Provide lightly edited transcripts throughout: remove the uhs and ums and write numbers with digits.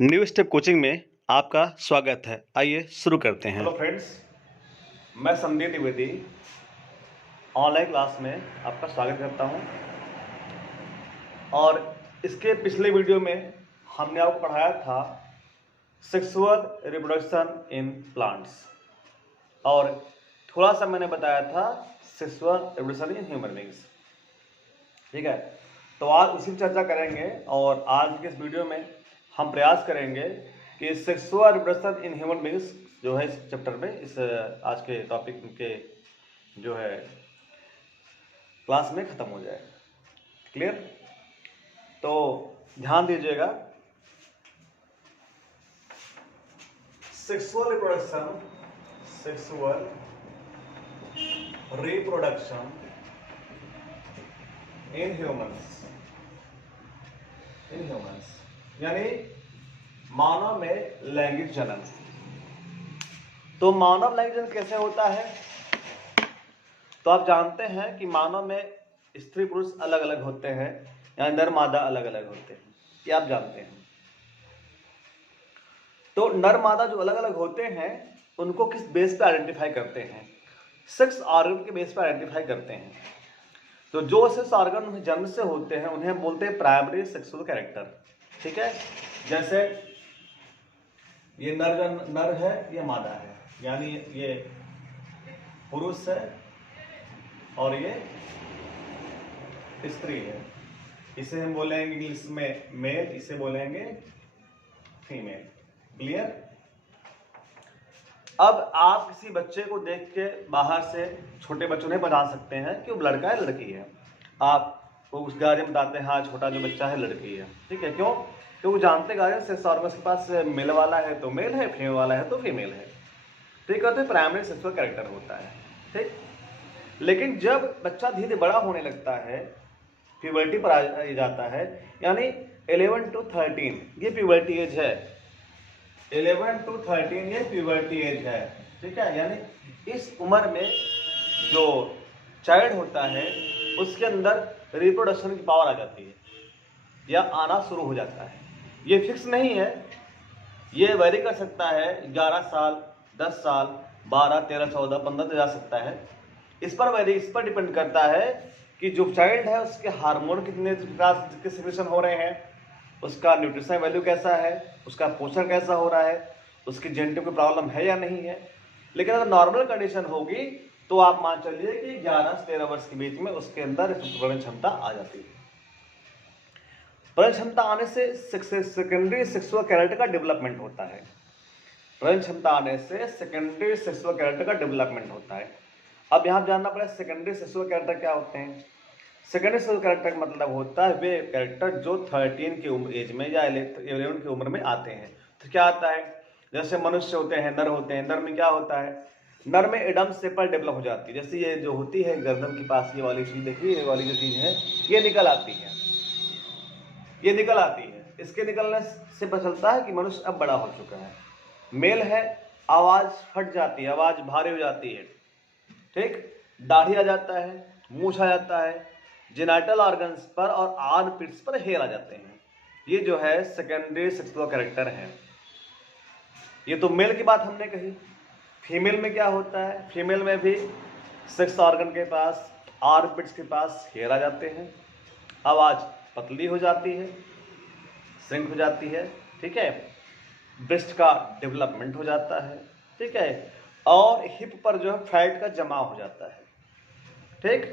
New step coaching में आपका स्वागत है। आइए शुरू करते हैं। हेलो फ्रेंड्स, मैं संदीप द्विवेदी ऑनलाइन क्लास में आपका स्वागत करता हूं। और इसके पिछले वीडियो में हमने आपको पढ़ाया था सेक्सुअल रिप्रोडक्शन इन प्लांट्स, और थोड़ा सा मैंने बताया था sexual reproduction in human beings. ठीक है, तो आज उसी पर चर्चा करेंगे। और आज के इस वीडियो में हम प्रयास करेंगे कि sexual reproduction in human beings जो है इस चैप्टर में, इस आज के टॉपिक के जो है क्लास में ख़त्म हो जाए। क्लियर? तो ध्यान दीजिएगा, सेक्सुअल रिप्रोडक्शन इन ह्यूमंस यानी मानव में लैंगिक जनन। तो मानव लैंगिक जनन कैसे होता है? तो आप जानते हैं कि मानव में स्त्री पुरुष अलग अलग होते हैं, यानी नर मादा अलग अलग होते हैं। ये आप जानते हैं। तो नर मादा जो अलग अलग होते हैं उनको किस बेस पे आइडेंटिफाई करते हैं? सेक्स ऑर्गन के बेस पे आइडेंटिफाई करते हैं। तो जो सेक्स ऑर्गन जन्म से होते हैं उन्हें बोलते हैं प्राइमरी सेक्सुअल कैरेक्टर। ठीक है, जैसे ये नर है, ये मादा है, यानी ये पुरुष है और ये स्त्री है। इसे हम बोलेंगे इंग्लिश में मेल, इसे बोलेंगे फीमेल। क्लियर? अब आप किसी बच्चे को देख के बाहर से, छोटे बच्चों नहीं बता सकते हैं कि वो लड़का है लड़की है। आप उस गार्जियन बताते हैं हाँ छोटा जो बच्चा है लड़की है। ठीक है, क्यों? क्योंकि जानते गार्जियन सेक्स ऑर्गन के पास मेल वाला है तो मेल है, फीमेल वाला है तो फीमेल है। ठीक है, तो प्राइमरी सेक्सुअल कैरेक्टर होता है। ठीक, लेकिन जब बच्चा धीरे धीरे बड़ा होने लगता है, प्यूबर्टी पर आ जाता है, यानी 11 to 13 ये प्यूबर्टी एज है। 11 to 13 ये प्यूबर्टी एज है। ठीक है, यानी इस उम्र में जो चाइल्ड होता है उसके अंदर रिप्रोडक्शन की पावर आ जाती है या आना शुरू हो जाता है। ये फिक्स नहीं है, ये वेरी कर सकता है। 11 साल, 10 साल, 12, 13, 14, 15 तक जा सकता है। इस पर डिपेंड करता है कि जो चाइल्ड है उसके हार्मोन कितने के सिक्रेशन हो रहे हैं, उसका न्यूट्रिशन वैल्यू कैसा है, उसका पोषण कैसा हो रहा है, उसकी जेनेटिक कोई प्रॉब्लम है या नहीं है। लेकिन अगर नॉर्मल कंडीशन होगी तो आप मान चलिए कि 11 से 13 वर्ष के बीच में उसके अंदर प्रजनन क्षमता आ जाती है। प्रजनन क्षमता आने से सेकेंडरी सेक्सुअल कैरेक्टर का डेवलपमेंट होता है। प्रजनन क्षमता आने से सेकेंडरी सेक्सुअल कैरेक्टर का डेवलपमेंट होता है। अब यहाँ जानना पड़ेगा सेकेंडरी सेक्सुअल कैरेक्टर क्या होते हैं। सेकेंडरी सेक्सुअल कैरेक्टर का मतलब होता है वे कैरेक्टर जो 13 की एज में या 11 की उम्र में आते हैं। तो क्या आता है? जैसे मनुष्य होते हैं, नर होते हैं। नर में क्या होता है? नर में एडम सेपल डेवलप हो जाती है। जैसे ये जो होती है गर्दन के पास ये वाली चीज, देखिए ये वाली जो चीज है ये निकल आती है, ये निकल आती है। इसके निकलने से पता चलता है कि मनुष्य अब बड़ा हो चुका है। मेल है, आवाज फट जाती है, आवाज भारी हो जाती है। ठीक, दाढ़ी आ जाता है, मूछ आ जाता है, जेनाइटल ऑर्गन्स पर और आर्मपिट्स पर हेयर आ जाते हैं। ये जो है सेकेंडरी सेक्सुअल कैरेक्टर है। ये तो मेल की बात हमने कही। फीमेल में क्या होता है? फीमेल में भी सेक्स ऑर्गन के पास, आर्मपिट्स के पास हेयर आ जाते हैं, आवाज पतली हो जाती है, श्रिंक हो जाती है। ठीक है, ब्रेस्ट का डेवलपमेंट हो जाता है। ठीक है, और हिप पर जो है फैट का जमाव हो जाता है। ठीक,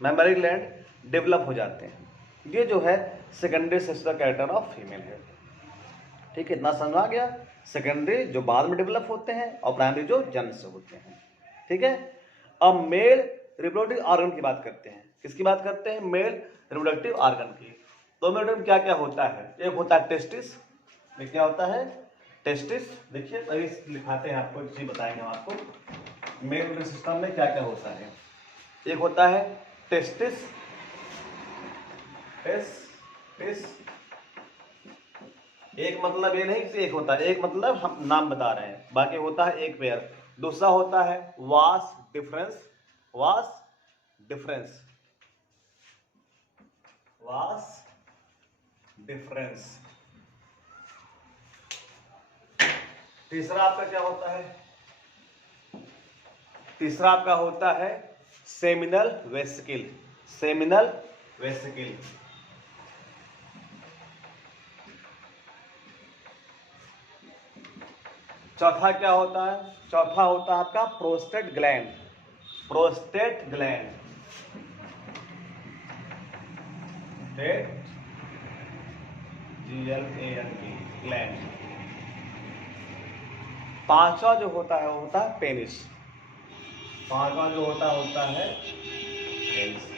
मेमोरी ग्लैंड डेवलप हो जाते हैं। ये जो है secondary sexual character of female है। ठीक है, इतना समझ आ गया। सेकेंडरी जो बाद में डेवलप होते हैं और प्राइमरी जो जन्म से होते हैं। ठीक है, अब मेल रिप्रोडक्टिव ऑर्गन की बात करते हैं। किसकी बात करते हैं? मेल रिप्रोडक्टिव ऑर्गन की। तो मेल में क्या क्या होता है? एक होता है टेस्टिस। ये क्या होता है? टेस्टिस। देखिए अभी लिखाते हैं, आपको एक चीज बताएंगे हम आपको मेल रिप्रोडक्टिव सिस्टम में क्या क्या होता है। एक होता है टेस्टिस, एक मतलब ये नहीं कि एक होता है, एक मतलब हम नाम बता रहे हैं, बाकी होता है एक पेयर। दूसरा होता है vas deferens, vas deferens, vas deferens. तीसरा आपका क्या होता है? तीसरा आपका होता है सेमिनल वेसिकल। Seminal vesicle. चौथा क्या होता है? चौथा होता है आपका prostate gland. Prostate gland. GLAND gland. पांचवा जो होता है वो होता है पेनिस। पांचवा जो होता है पेनिस।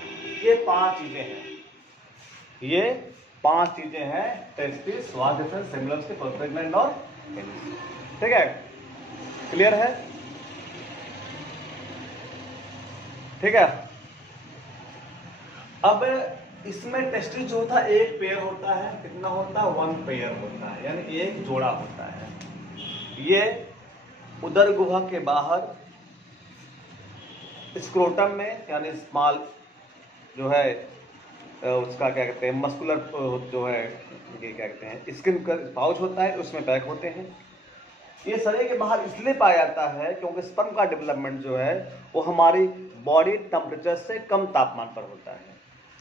ये पांच चीजें हैं। ये पांच चीजें हैं, टेस्टिस, वास डिफरेंस, सेमिनल्स के प्रोस्टेट ग्लैंड और पेनिस। ठीक है, क्लियर है? ठीक है। अब इसमें टेस्टिस जो होता है एक पेयर होता है। कितना होता है? वन पेयर होता है, यानी एक जोड़ा होता है। ये उदर गुहा के बाहर स्क्रोटम में, यानी स्मॉल जो है उसका क्या कहते हैं, मस्कुलर जो है ये क्या कहते हैं, स्किन का पाउच होता है, उसमें पैक होते हैं। ये शरीर के बाहर इसलिए पाया जाता है क्योंकि स्पर्म का डेवलपमेंट जो है वो हमारी बॉडी टेम्परेचर से कम तापमान पर होता है।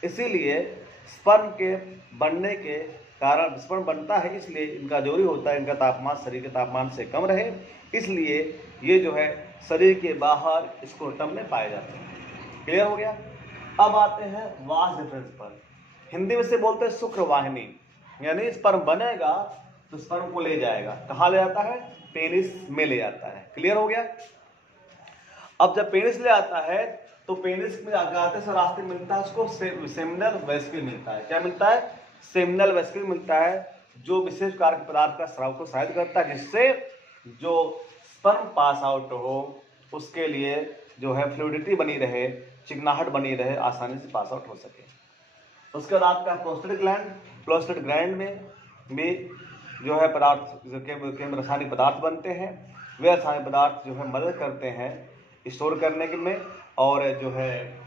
इसीलिए स्पर्म के बनने के कारण, स्पर्म बनता है इसलिए इनका जरूरी होता है इनका तापमान शरीर के तापमान से कम रहे, इसलिए ये जो है शरीर के बाहर स्क्रोटम में पाए जाते हैं। क्लियर हो गया? अब आते हैं वास डिफरेंस पर। हिंदी में से बोलते हैं शुक्रवाहिनी, यानी स्पर्म बनेगा तो स्पर्म को ले जाएगा। कहाँ ले जाता है? पेनिस में ले जाता है। क्लियर हो गया? अब जब पेनिस ले आता है तो पेनिस में आते से रास्ते मिलता है उसको सेमिनल वेसिकल मिलता है। क्या मिलता है? सेमिनल वेसिकल मिलता है, जो विशेष कार्य पदार्थ का स्राव को सहायता करता है, जिससे जो स्पर्म पास आउट हो उसके लिए जो है फ्लूइडिटी बनी रहे, चिकनाहट बनी रहे, आसानी से पास आउट हो सके। उसके बाद आपका प्रोस्टेट ग्लैंड। प्रोस्टेट ग्लैंड में भी जो है पदार्थ जो रासायनिक पदार्थ बनते हैं। वे रासायनिक पदार्थ जो है मदद करते हैं स्टोर करने के में, और जो है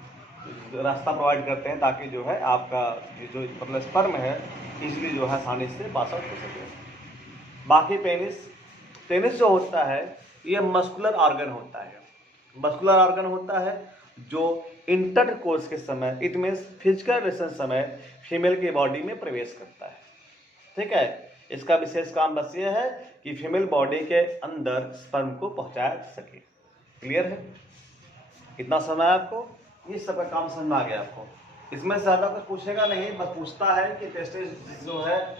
रास्ता प्रोवाइड करते हैं ताकि जो है आपका जो मतलब स्पर्म है इजीली जो है आसानी से पास आउट हो सके। बाकी पेनिस, पेनिस जो होता है ये मस्कुलर ऑर्गन होता है। मस्कुलर ऑर्गन होता है जो इंटरकोर्स के समय, इट मीन्स फिजिकल रिलेशन समय फीमेल की बॉडी में प्रवेश करता है। ठीक है, इसका विशेष काम बस ये है कि फीमेल बॉडी के अंदर स्पर्म को पहुंचाया सके। क्लियर है? इतना समय आपको ये सब का काम समझ में आ गया आपको? इसमें ज़्यादा कुछ पूछेगा नहीं, बस पूछता है कि टेस्टिस जो है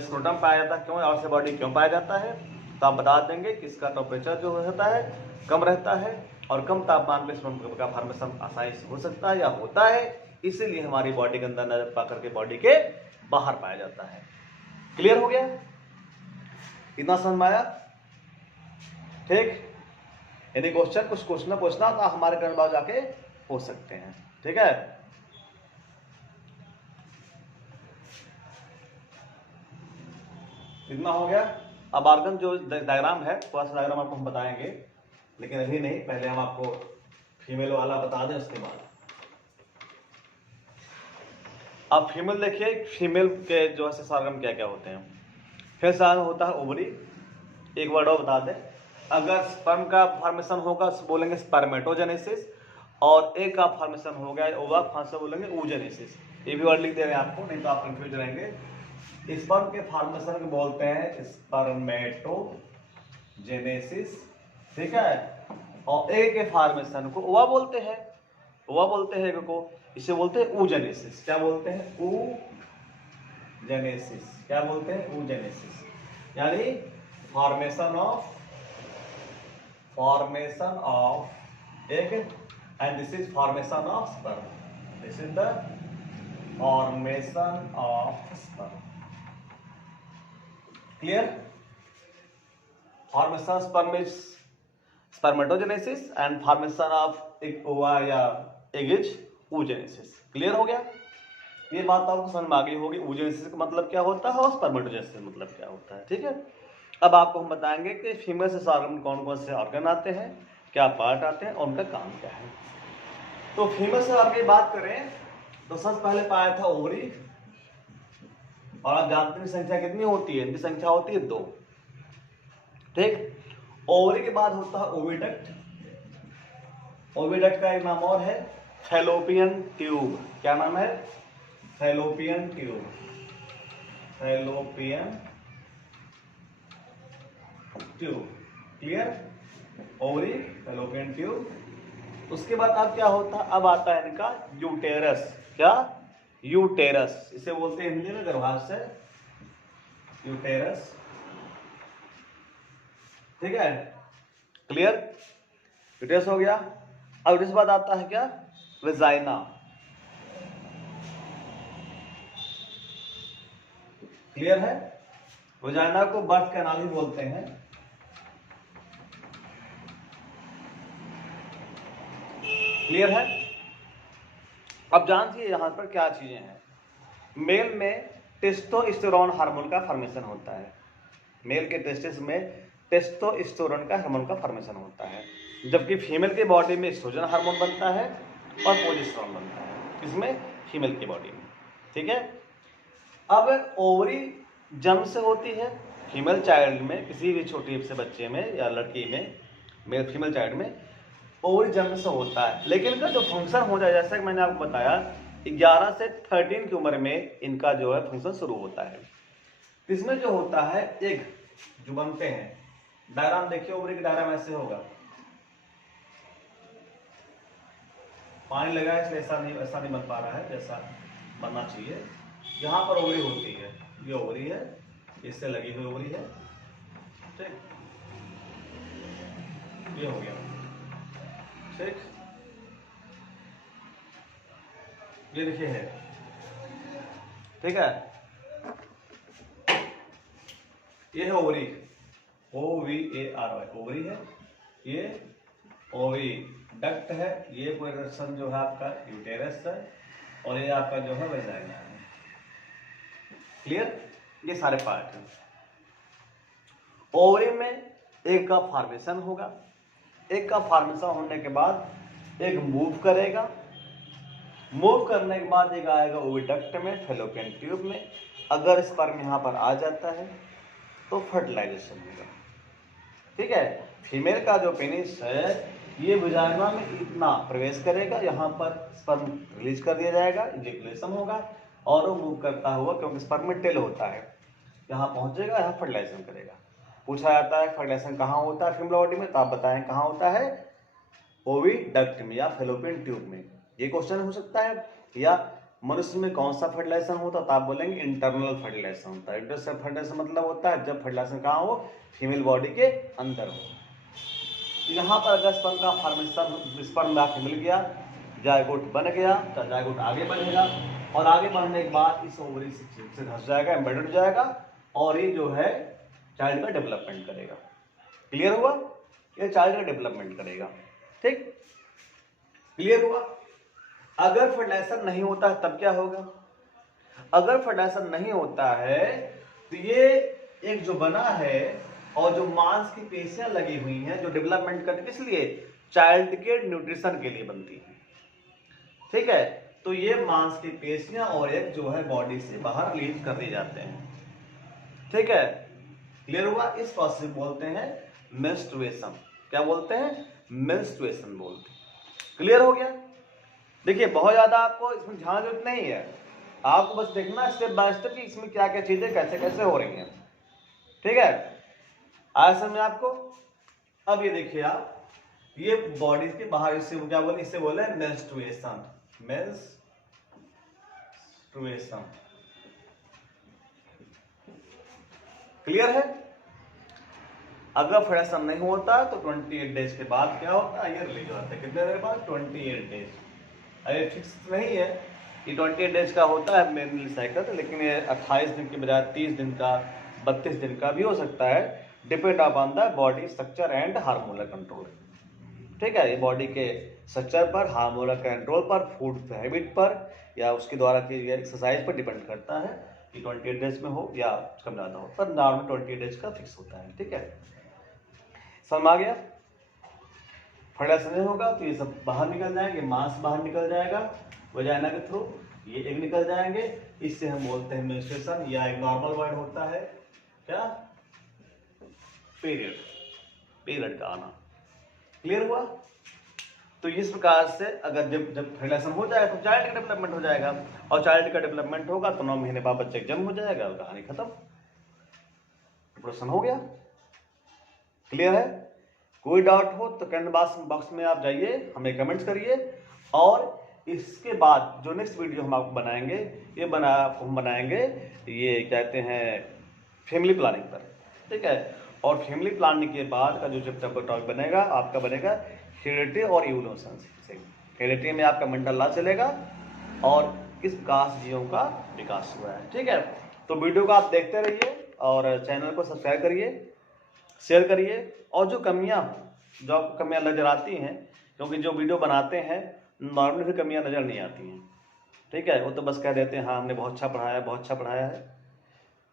स्क्रोटम पाया जाता है क्यों, और से बॉडी क्यों पाया जाता है, तो आप बता देंगे कि इसका टेम्परेचर जो रहता है कम रहता है और कम तापमान पे स्पर्म का फॉर्मेशन आसानी से हो सकता है या होता है, इसीलिए हमारी बॉडी के अंदर न पा करके बॉडी के बाहर पाया जाता है। क्लियर हो गया? इतना समझ में आया? ठीक। यदि क्वेश्चन कुछ क्वेश्चन पूछना तो हमारे घर बाहर जाके पूछ सकते हैं। ठीक है? इतना हो गया। अब ऑर्गन जो डायग्राम है, थोड़ा सा डायग्राम आपको हम बताएंगे, लेकिन अभी नहीं, पहले हम आपको फीमेल वाला बता दें उसके बाद। अब फीमेल देखिए, फीमेल के जो है ऑर्गन क्या क्या होते हैं। फिर ऑर्गन होता है ओवरी। एक वर्ड और बता दें, अगर स्पर्म का फॉर्मेशन होगा तो बोलेंगे स्पर्मेटोजेनेसिस, और एक का फॉर्मेशन हो गया ओवा फांसा बोलेंगे oogenesis। ये भी वर्ड लिख दे रहे हैं आपको, नहीं तो आप कंफ्यूज रहेंगे। स्पर्म के फॉर्मेशन को बोलते हैं स्पर्मेटोजेनेसिस। ठीक है, और एक के फॉर्मेशन को ओवा बोलते हैं। ओवा बोलते हैं एक को, इसे बोलते हैं oogenesis। क्या बोलते हैं? oogenesis। क्या बोलते हैं? oogenesis, यानी formation of egg, and this is formation of sperm. This is the formation of sperm. Clear? Formation of sperm is spermatogenesis and formation of ova या egg is oogenesis. Clear हो गया? ये बात आपको समझ में आ गई होगी, oogenesis का मतलब क्या होता है और spermatogenesis मतलब क्या होता है। ठीक है, अब आपको हम बताएंगे कि फीमेल से ऑर्गन कौन कौन से ऑर्गन आते हैं, क्या पार्ट आते हैं और उनका काम क्या है। तो फीमेल से ऑर्गन की बात करें तो सबसे पहले पाया था ओवरी, और आप जानते हैं संख्या कितनी होती है? इनकी संख्या होती है 2। ठीक, ओवरी के बाद होता है ओविडक्ट। ओविडक्ट का एक नाम और है फैलोपियन ट्यूब। क्या नाम है? Fallopian tube. Fallopian tube. Clear? Ovary, fallopian tube. उसके बाद अब क्या होता है? अब आता है इनका यूटेरस। क्या? यूटेरस। इसे बोलते हैं हिंदी में गर्भाशय, यूटेरस। ठीक है, क्लियर? यूटेरस हो गया। अब इसके बाद आता है क्या? वेजाइना। क्लियर है? वेजाइना को बर्थ कैनाल ही बोलते हैं। क्लियर है? अब जानिए यहां पर क्या चीजें हैं। मेल में टेस्टोस्टेरोन हार्मोन का फॉर्मेशन होता है। मेल के टेस्टिस में टेस्टोस्टेरोन का हार्मोन का फॉर्मेशन होता है, जबकि फीमेल की बॉडी में एस्ट्रोजन हार्मोन बनता है और प्रोजेस्टेरोन बनता है। किसमें? फीमेल की बॉडी में। ठीक है। अब ओवरी जन्म से होती है फीमेल चाइल्ड में, किसी भी छोटी से बच्चे में या लड़की में, मेल फीमेल चाइल्ड में ओवरी जन्म से होता है। लेकिन इनका जो फंक्शन हो जाए, जैसा कि मैंने आपको बताया, 11 से 13 की उम्र में इनका जो है फंक्शन शुरू होता है। इसमें जो होता है एग जो बनते हैं। डायग्राम देखिए, ओवरी का डायग्राम ऐसे होगा। पानी लगा है इसलिए ऐसा नहीं बन पा रहा है जैसा बनना चाहिए। यहाँ पर ओवरी होती है, ये ओवरी है, इससे लगी हुई ओवरी है। ठीक, ये हो गया। ठीक, ये देखिए है। ठीक है, ये है ओवरी, OVARY ओवरी है। ये ओवरी डक्ट है। ये पोर्शन जो है आपका यूटेरस है, और ये आपका जो है वेजाइना है। क्लियर? ये सारे पार्ट हैं। ओवरी में एक का फॉर्मेशन होगा। एक का फॉर्मेशन होने के बाद एक मूव करेगा। मूव करने के बाद एक आएगा ओविडक्ट में, फैलोपियन ट्यूब में। अगर स्पर्म यहाँ पर आ जाता है तो फर्टिलाइजेशन होगा। ठीक है। फीमेल का जो पेनिस है ये वजाइना में इतना प्रवेश करेगा, यहाँ पर स्पर्म रिलीज कर दिया जाएगा, इजैकुलेशन होगा और वो मूव करता हुआ, क्योंकि स्पर्म में टेल होता है, यहाँ पहुंचेगा, यहाँ फर्टिलाइजेशन करेगा। पूछा जाता है फर्टिलाइजेशन कहाँ होता है फीमेल बॉडी में, तो आप बताएं कहाँ होता है? ओविडक्ट में या फैलोपियन ट्यूब में। ये क्वेश्चन हो सकता है। या मनुष्य में कौन सा फर्टिलाइजेशन होता है, तो आप बोलेंगे इंटरनल फर्टिलाइजेशन होता है। इंटरनल फर्टिलाइजेशन मतलब होता है जब फर्टिलाइजेशन कहाँ हो? फीमेल बॉडी के अंदर हो। तो यहाँ पर अगर स्पर्म का फॉर्मेशन, स्पर्म आपको मिल गया, जायगोट बन गया, तो जायगोट आगे बढ़ेगा और आगे बढ़ने के बाद इस ओवरी से धस जाएगा, एम्बेडेड हो जाएगा और ये जो है चाइल्ड का डेवलपमेंट करेगा। क्लियर हुआ? ये चाइल्ड का डेवलपमेंट करेगा। ठीक, क्लियर हुआ? अगर फर्टिलाइजेशन नहीं होता है तब क्या होगा? अगर फर्टिलाइजेशन नहीं होता है तो ये एक जो बना है और जो मांस की पेशियां लगी हुई हैं जो डेवलपमेंट करती, किस लिए? चाइल्ड के न्यूट्रिशन के लिए बनती है। ठीक है, तो ये मांस की पेशियां और एक जो है बॉडी से बाहर रिलीज कर दिए जाते हैं। ठीक है, क्लियर हुआ? इस प्रोसेस बोलते हैं मेंस्ट्रुएशन। क्या बोलते हैं? मेंस्ट्रुएशन बोलते हैं। क्लियर हो गया? देखिए बहुत ज्यादा आपको इसमें ध्यान जरूरत नहीं है, आपको बस देखना स्टेप बाय स्टेप कि इसमें क्या क्या चीजें कैसे कैसे हो रही हैं। ठीक है, आया समझ में आपको? अब ये देखिए आप, ये बॉडी के बाहर, इससे क्या बोले? इससे बोले मेंस्ट्रुएशन। मेंस्ट्रुएशन। क्लियर है? अगर फर्टिलाइजेशन नहीं होता तो 28 डेज के बाद क्या होता है? ये रिलीज होता है। कितने देर बाद? 28 डेज। अरे फिक्स नहीं है ये 28 डेज का होता है मेनली साइकिल, लेकिन ये 28 दिन के बजाय 30 दिन का, 32 दिन का भी हो सकता है, depend upon the body structure and hormonal control. ठीक है, ये बॉडी के स्ट्रक्चर पर, हार्मोनल कंट्रोल पर, फूड हैबिट पर या उसके द्वारा की गई एक्सरसाइज पर डिपेंड करता है कि 28 डेज में हो या कम ज़्यादा हो, पर नॉर्मल 28 डेज का फिक्स होता है। ठीक है, समझ आ गया? फर्टिलाइजेशन नहीं होगा तो ये सब बाहर निकल जाएंगे, मांस बाहर निकल जाएगा वजाइना के थ्रू, ये एग निकल जाएंगे, इससे हम बोलते हैं मेंस्ट्रुएशन, या एक नॉर्मल वर्ड होता है क्या? पीरियड। पे लड़का आना। क्लियर हुआ? तो इस प्रकार से अगर जब फर्टिलाइजेशन हो जाएगा तो चाइल्ड का डेवलपमेंट हो जाएगा, और चाइल्ड का डेवलपमेंट होगा तो 9 महीने बाद बच्चे का जन्म हो जाएगा, कहानी खत्म, रिप्रोडक्शन हो गया। क्लियर है? कोई डाउट हो तो कमेंट बॉक्स में आप जाइए, हमें कमेंट्स करिए। और इसके बाद जो नेक्स्ट वीडियो हम आपको बनाएंगे, हम बनाएंगे ये कहते हैं फैमिली प्लानिंग पर, ठीक है। और फैमिली प्लानिंग के बाद का जो चैप्टर टॉपिक बनेगा आपका बनेगा हेरिडिटी और इवोल्यूशन। हेरिडिटी में आपका मेंटल लॉ चलेगा और किस प्रकार से जीवों का विकास हुआ है, ठीक है। तो वीडियो को आप देखते रहिए और चैनल को सब्सक्राइब करिए, शेयर करिए। और जो आपको कमियाँ नज़र आती हैं, क्योंकि जो वीडियो बनाते हैं नॉर्मली फिर कमियाँ नज़र नहीं आती हैं, ठीक है। वो तो बस कह देते हैं हाँ हमने बहुत अच्छा पढ़ाया, बहुत अच्छा पढ़ाया है,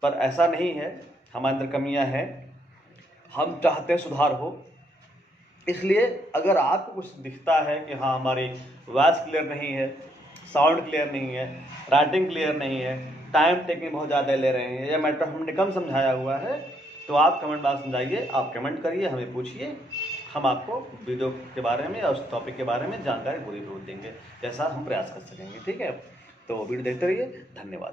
पर ऐसा नहीं है। हमारे अंदर कमियाँ हैं, हम चाहते हैं सुधार हो। इसलिए अगर आपको कुछ दिखता है कि हाँ हमारी वॉइस क्लियर नहीं है, साउंड क्लियर नहीं है, राइटिंग क्लियर नहीं है, टाइम टेकिंग बहुत ज़्यादा ले रहे हैं, या मैटर हमने कम समझाया हुआ है, तो आप कमेंट बॉक्स में जाइए, आप कमेंट करिए, हमें पूछिए, हम आपको वीडियो के बारे में या उस टॉपिक के बारे में जानकारी पूरी देंगे, जैसा हम प्रयास कर सकेंगे, ठीक है। तो वीडियो देखते रहिए, धन्यवाद।